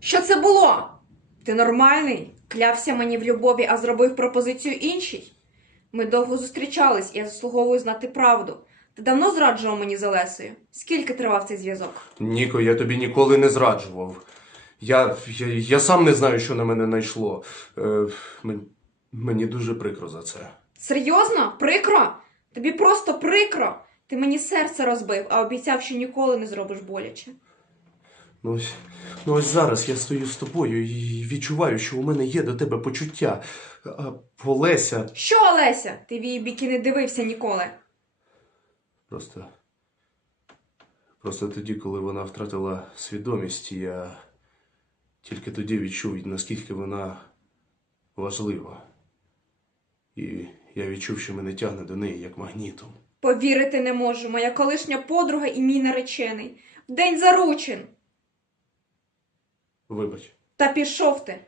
Що це було? Ти нормальний? Клявся мені в любові, а зробив пропозицію іншій? Ми довго зустрічались, і я заслуговую знати правду. Ти давно зраджував мені з Олесею? Скільки тривав цей зв'язок? Ніко, я тобі ніколи не зраджував. Я, я, я сам не знаю, що на мене найшло. Е, мен- мені дуже прикро за це. Серйозно? Прикро? Тобі просто прикро. Ти мені серце розбив, а обіцяв, що ніколи не зробиш боляче. Ну ось, ну ось зараз я стою з тобою і відчуваю, що у мене є до тебе почуття. А Олеся Що, Олеся? Ти в її біки не дивився ніколи. просто. Просто тоді, коли вона втратила свідомість, я тільки тоді відчув, наскільки вона важлива. І я відчув, що мене тягне до неї як магнітом. Повірити не можу, моя колишня подруга і мій наречений. В день заручин. Вибач. Та пішов ти.